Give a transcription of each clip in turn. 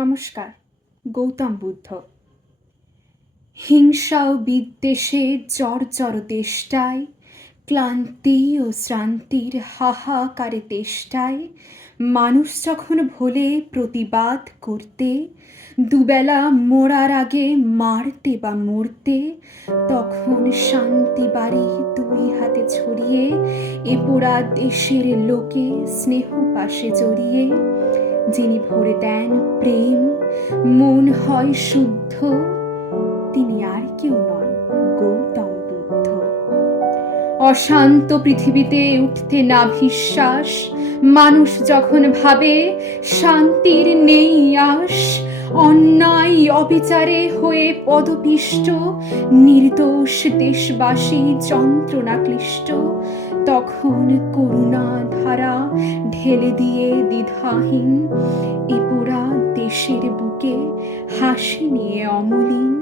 নমস্কার। গৌতম বুদ্ধ। হিংসা ও বিদ্বেষে জর্জর তেষ্টায়, ক্লান্তি ও শ্রান্তির হাহাকারে তেষ্টায় মানুষ যখন ভোলে প্রতিবাদ করতে, দুবেলা মরার আগে মারতে বা মরতে, তখন শান্তি বাড়ি দুই হাতে ছড়িয়ে এ পোড়া দেশের লোকে স্নেহ পাশে জড়িয়ে, যিনি ভরে দেন প্রেম, মন হয় শুদ্ধ, তিনি আর কেউ নন, গৌতম বুদ্ধ। অশান্ত পৃথিবীতে উঠতে না বিশ্বাস, মানুষ যখন ভাবে শান্তির নেই আশ, অন্যায় অবিচারে হয়ে পদপিষ্ট নির্দোষ দেশবাসী যন্ত্রণা ক্লিষ্ট, তখন করুণা ধারা ঢেলে দিয়ে দ্বিধাহীন এ পোড়া দেশের বুকে হাসি নিয়ে অমলিন,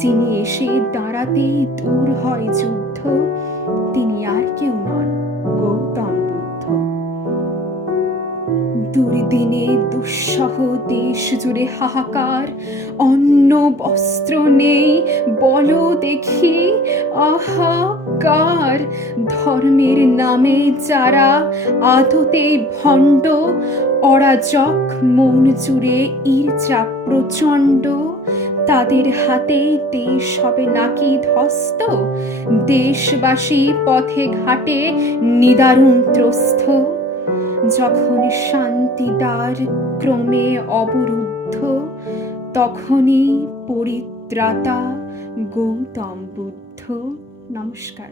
যিনি এসে দাঁড়াতেই দূর হয় যুদ্ধ, তিনি আর কেউ নন, গৌতম বুদ্ধ। দুর্দিনে দুঃসহ দেশ জুড়ে হাহাকার, অন্ন বস্ত্র নেই বলো দেখি আহাকার, ধর্মের নামে যারা আদতে ভণ্ড, অরাজক মন জুড়ে ঈর্ষা প্রচণ্ড, তাদের হাতে দেশ হবে নাকি ধ্বস্ত, দেশবাসী পথে ঘাটে নিদারুণ ত্রস্ত, যখন শান্তিদ্বার ক্রমে অবরুদ্ধ, তখনই পরিত্রাতা গৌতম বুদ্ধ। নমস্কার।